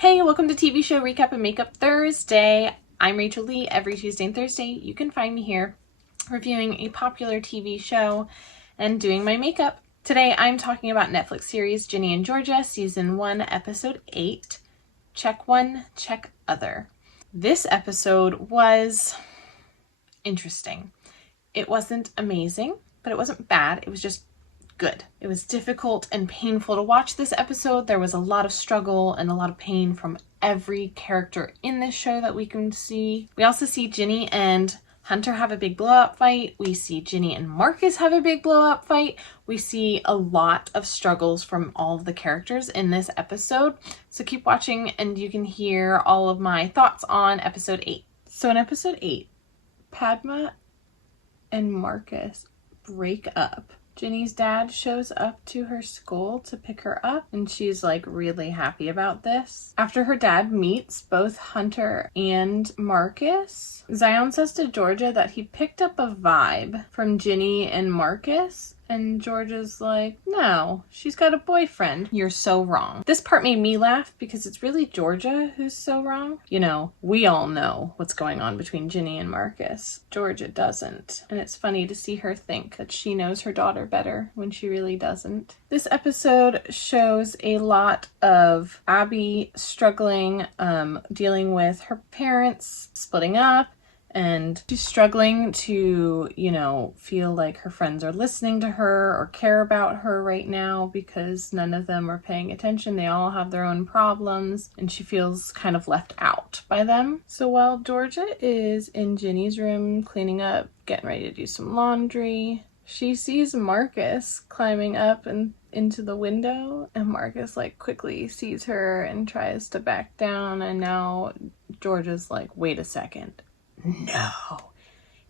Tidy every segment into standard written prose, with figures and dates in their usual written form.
Hey, welcome to TV Show Recap and Makeup Thursday. I'm Rachel Lee. Every Tuesday and Thursday, you can find me here reviewing a popular TV show and doing my makeup. Today, I'm talking about Netflix series Ginny and Georgia, Season 1, Episode 8, Check One, Check Other. This episode was interesting. It wasn't amazing, but it wasn't bad. It was just good. It was difficult and painful to watch this episode. There was a lot of struggle and a lot of pain from every character in this show that we can see. We also see Ginny and Hunter have a big blow-up fight. We see Ginny and Marcus have a big blow-up fight. We see a lot of struggles from all of the characters in this episode. So keep watching and you can hear all of my thoughts on episode 8. So in episode 8, Padma and Marcus break up. Ginny's dad shows up to her school to pick her up, and she's like really happy about this. After her dad meets both Hunter and Marcus, Zion says to Georgia that he picked up a vibe from Ginny and Marcus, and Georgia's like, no, she's got a boyfriend. You're so wrong. This part made me laugh because it's really Georgia who's so wrong. You know, we all know what's going on between Ginny and Marcus. Georgia doesn't. And it's funny to see her think that she knows her daughter better when she really doesn't. This episode shows a lot of Abby struggling, dealing with her parents splitting up. And she's struggling to, feel like her friends are listening to her or care about her right now because none of them are paying attention. They all have their own problems and she feels kind of left out by them. So while Georgia is in Ginny's room cleaning up, getting ready to do some laundry, she sees Marcus climbing up and into the window, and Marcus quickly sees her and tries to back down, and now Georgia's like, wait a second. No,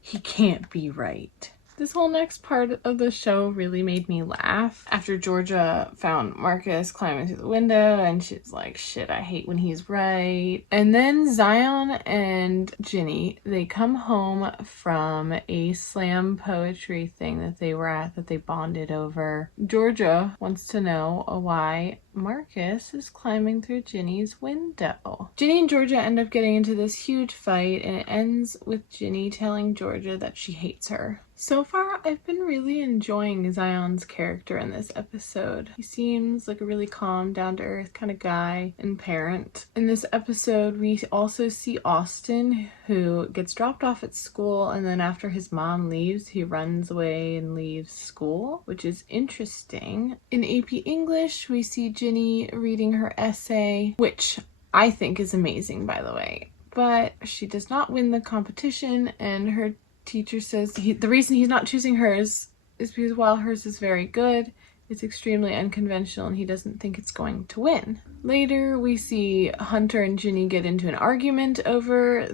he can't be right. This whole next part of the show really made me laugh. After Georgia found Marcus climbing through the window and she's like, shit, I hate when he's right. And then Zion and Ginny, they come home from a slam poetry thing that they were at that they bonded over. Georgia wants to know why Marcus is climbing through Ginny's window. Ginny and Georgia end up getting into this huge fight, and it ends with Ginny telling Georgia that she hates her. So far, I've been really enjoying Zion's character in this episode. He seems like a really calm, down-to-earth kind of guy and parent. In this episode, we also see Austin, who gets dropped off at school, and then after his mom leaves, he runs away and leaves school, which is interesting. In AP English, we see Ginny reading her essay, which I think is amazing, by the way. But she does not win the competition, and her teacher says the reason he's not choosing hers is because while hers is very good, it's extremely unconventional and he doesn't think it's going to win. Later, we see Hunter and Ginny get into an argument over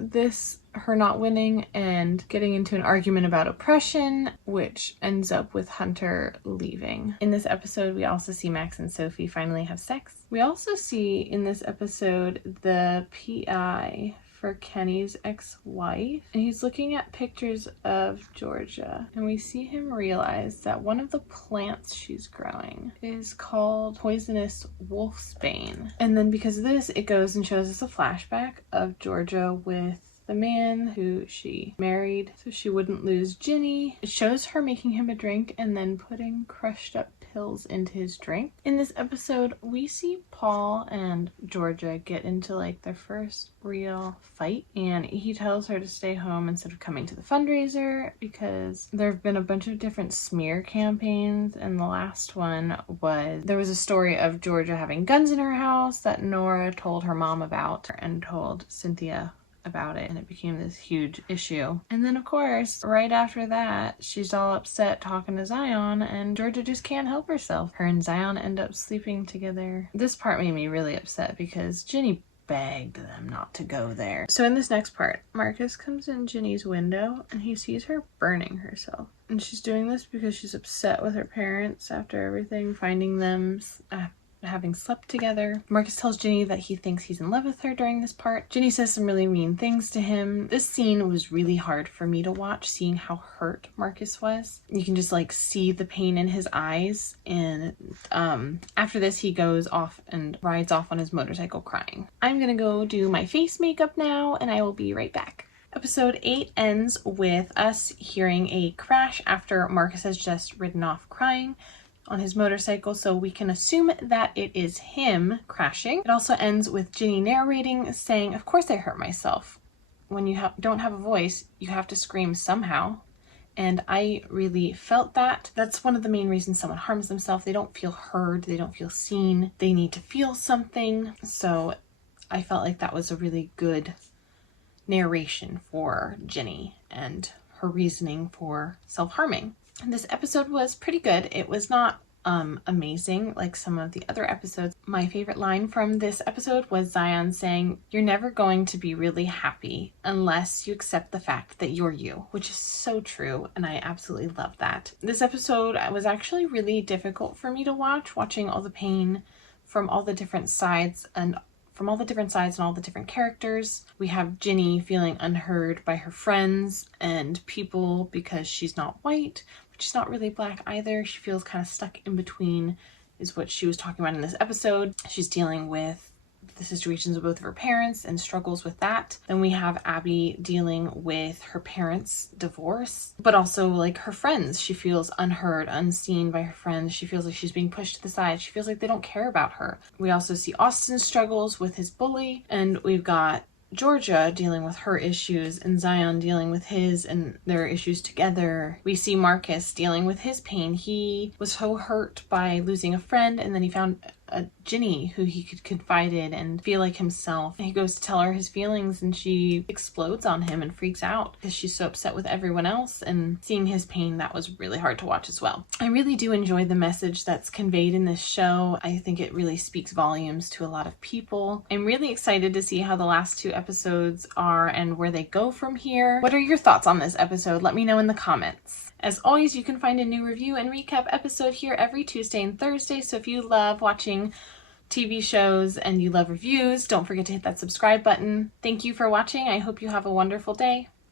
her not winning, and getting into an argument about oppression, which ends up with Hunter leaving. In this episode, we also see Max and Sophie finally have sex. We also see in this episode the PI for Kenny's ex-wife, and he's looking at pictures of Georgia, and we see him realize that one of the plants she's growing is called poisonous wolfsbane. And then because of this, it goes and shows us a flashback of Georgia with the man who she married so she wouldn't lose Ginny. It shows her making him a drink and then putting crushed up pills into his drink. In this episode, we see Paul and Georgia get into their first real fight, and he tells her to stay home instead of coming to the fundraiser because there have been a bunch of different smear campaigns, and the last one was there was a story of Georgia having guns in her house that Nora told her mom about and told Cynthia about it, and it became this huge issue. And then of course, right after that, she's all upset talking to Zion, and Georgia just can't help herself. Her and Zion end up sleeping together. This part made me really upset because Ginny begged them not to go there. So in this next part, Marcus comes in Ginny's window and he sees her burning herself. And she's doing this because she's upset with her parents after everything, finding them having slept together. Marcus tells Ginny that he thinks he's in love with her during this part. Ginny says some really mean things to him. This scene was really hard for me to watch, seeing how hurt Marcus was. You can just like see the pain in his eyes. And after this, he goes off and rides off on his motorcycle crying. I'm gonna go do my face makeup now, and I will be right back. Episode 8 ends with us hearing a crash after Marcus has just ridden off crying on his motorcycle, so we can assume that it is him crashing. It also ends with Ginny narrating, saying, "Of course I hurt myself. When you don't have a voice, you have to scream somehow." And I really felt that. That's one of the main reasons someone harms themselves. They don't feel heard, they don't feel seen, they need to feel something. So I felt like that was a really good narration for Ginny and her reasoning for self-harming. And this episode was pretty good. It was not amazing like some of the other episodes. My favorite line from this episode was Zion saying, "You're never going to be really happy unless you accept the fact that you're you," which is so true, and I absolutely love that. This episode was actually really difficult for me to watch, watching all the pain from all the different sides and all the different characters. We have Ginny feeling unheard by her friends and people because she's not white, but she's not really black either. She feels kind of stuck in between, is what she was talking about in this episode. She's dealing with the situations of both of her parents and struggles with that. Then we have Abby dealing with her parents' divorce, but also like her friends. She feels unheard, unseen by her friends. She feels like she's being pushed to the side. She feels like they don't care about her. We also see Austin's struggles with his bully, and we've got Georgia dealing with her issues and Zion dealing with his and their issues together. We see Marcus dealing with his pain. He was so hurt by losing a friend, and then he found a Ginny who he could confide in and feel like himself. He goes to tell her his feelings and she explodes on him and freaks out because she's so upset with everyone else, and seeing his pain, that was really hard to watch as well. I really do enjoy the message that's conveyed in this show. I think it really speaks volumes to a lot of people. I'm really excited to see how the last 2 episodes are and where they go from here. What are your thoughts on this episode? Let me know in the comments. As always, you can find a new review and recap episode here every Tuesday and Thursday, so if you love watching TV shows and you love reviews, don't forget to hit that subscribe button. Thank you for watching. I hope you have a wonderful day.